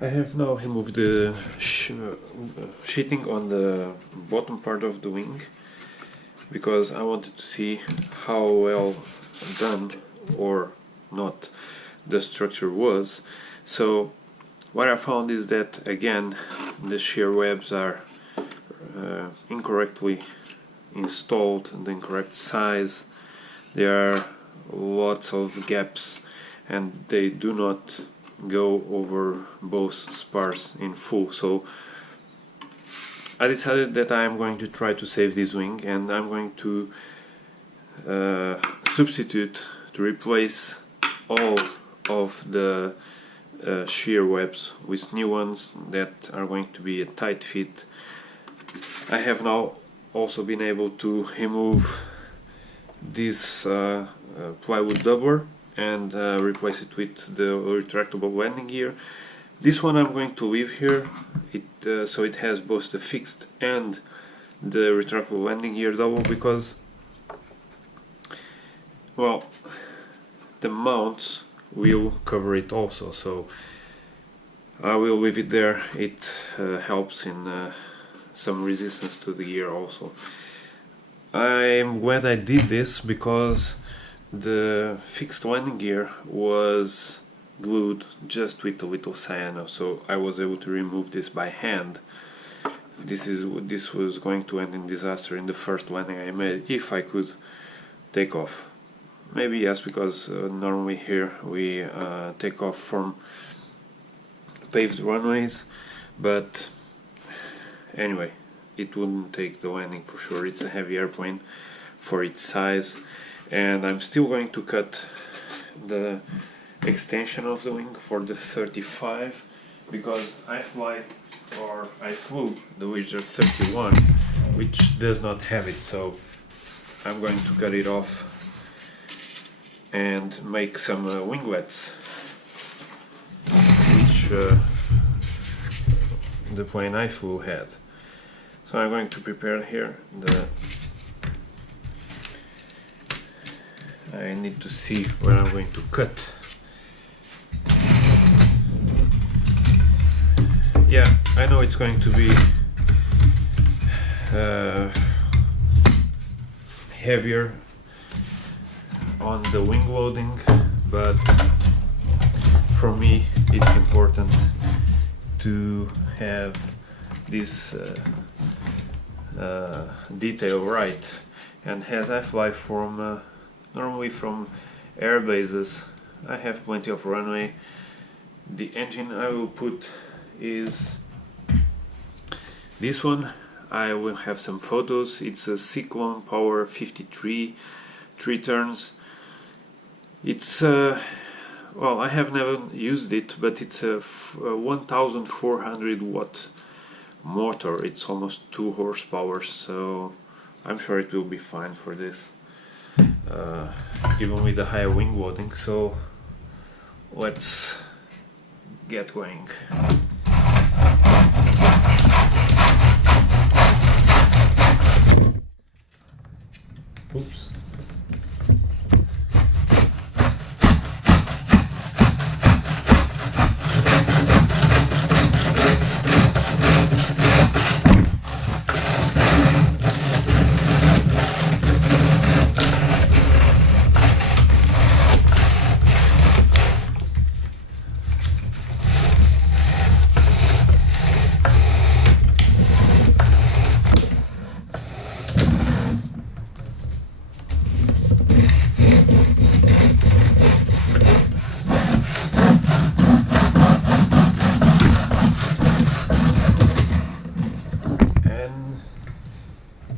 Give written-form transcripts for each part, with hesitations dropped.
I have now removed the sheeting on the bottom part of the wing because I wanted to see how well done or not the structure was. So what I found is that again the shear webs are incorrectly installed, the incorrect size. There are lots of gaps and they do not go over both spars in full. So I decided that I'm going to try to save this wing, and I'm going to substitute, to replace all of the shear webs with new ones that are going to be a tight fit. I have now also been able to remove this plywood doubler and replace it with the retractable landing gear. This one I'm going to leave here, so it has both the fixed and the retractable landing gear double, because, well, the mounts will cover it also, so I will leave it there. It helps in some resistance to the gear also. I'm glad I did this because the fixed landing gear was glued just with a little cyano, so I was able to remove this by hand. This was going to end in disaster in the first landing I made if I could take off. Maybe yes, because normally here we take off from paved runways, but anyway, it wouldn't take the landing for sure. It's a heavy airplane for its size, and I'm still going to cut the extension of the wing for the 35 because I flew the Learjet 31, which does not have it, so I'm going to cut it off and make some winglets, which the plane I flew had. So I'm going to prepare here I need to see where I'm going to cut. Yeah, I know it's going to be heavier on the wing loading, but for me it's important to have this detail right, and as I fly from normally from air bases, I have plenty of runway. The engine I will put is this one. I will have some photos. It's a Cyclon Power 53 3 turns. It's well, I have never used it, but it's a 1400 watt motor. It's almost 2 horsepower, so I'm sure it will be fine for this, even with the higher wing loading. So let's get going. Oops.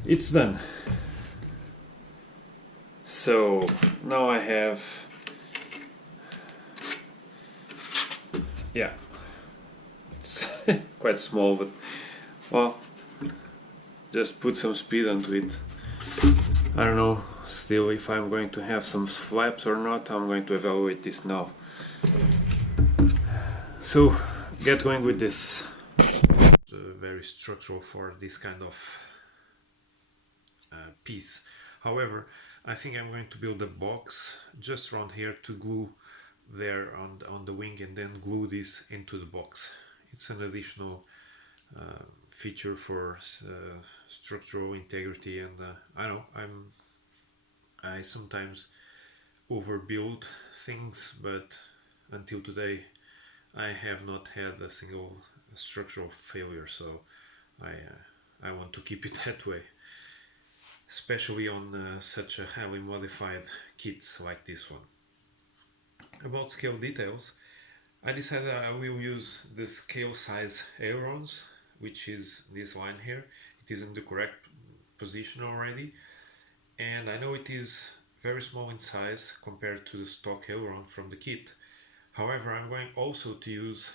It's done. So now I have, yeah, it's quite small, but well, just put some speed onto it. I don't know still if I'm going to have some flaps or not. I'm going to evaluate this now. So get going with this. It's very structural for this kind of piece. However, I think I'm going to build a box just around here to glue there on the wing, and then glue this into the box. it's an additional feature for structural integrity, and I know I sometimes overbuild things, but until today I have not had a single structural failure, so I want to keep it that way, especially on such a highly modified kits like this one. About scale details, I decided I will use the scale size ailerons, which is this line here. It is in the correct position already, and I know it is very small in size compared to the stock aileron from the kit. However, I'm going also to use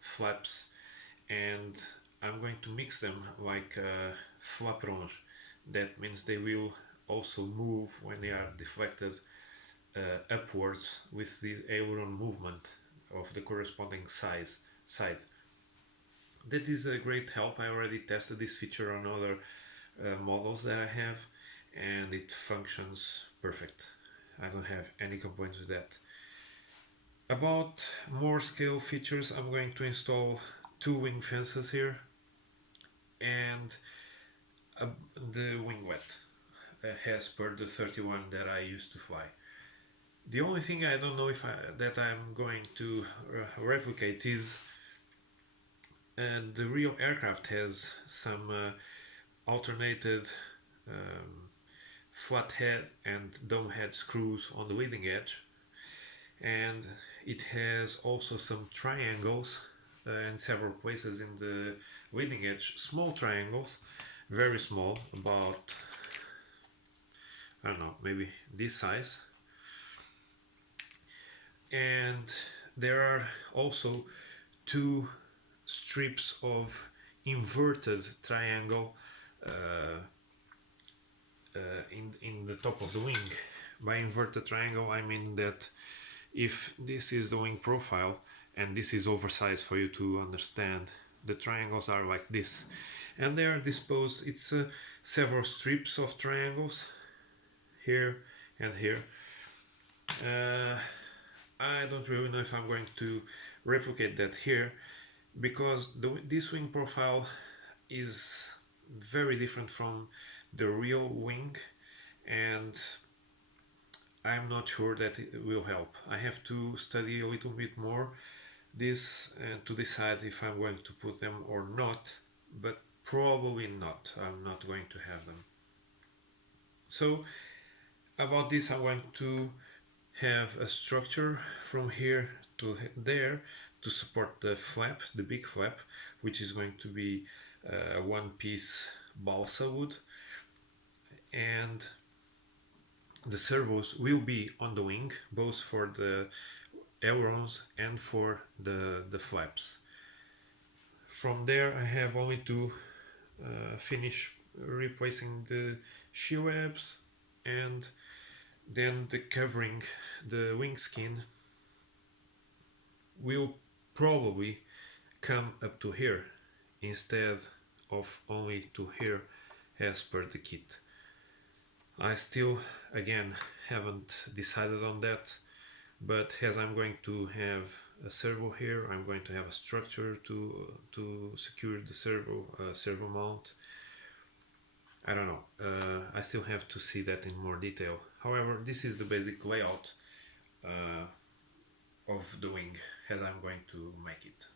flaps, and I'm going to mix them like flaperons. That means they will also move when they are deflected upwards with the aileron movement of the corresponding side. That is a great help. I already tested this feature on other models that I have, and it functions perfect. I don't have any complaints with that. About more scale features, I'm going to install 2 wing fences here and the winglet as per the 31 that I used to fly. The only thing I don't know if that I'm going to replicate is the real aircraft has some alternated flat head and dome head screws on the leading edge, and it has also some triangles in several places in the leading edge, small triangles, very small, about, I don't know, maybe this size. And there are also 2 strips of inverted triangle in the top of the wing. By inverted triangle, I mean that if this is the wing profile, and this is oversized for you to understand, the triangles are like this, and they are disposed, it's several strips of triangles here and here. I don't really know if I'm going to replicate that here, because this wing profile is very different from the real wing, and I'm not sure that it will help. I have to study a little bit more this and to decide if I'm going to put them or not, but probably not. I'm not going to have them. So about this, I'm going to have a structure from here to there to support the flap, the big flap, which is going to be a one-piece balsa wood, and the servos will be on the wing, both for the ailerons and for the flaps. From there I have only to finish replacing the shear webs, and then the covering, the wing skin, will probably come up to here instead of only to here as per the kit. I still, again, haven't decided on that, but as I'm going to have a servo here, I'm going to have a structure to secure the servo mount. I don't know, I still have to see that in more detail. However, this is the basic layout of the wing as I'm going to make it.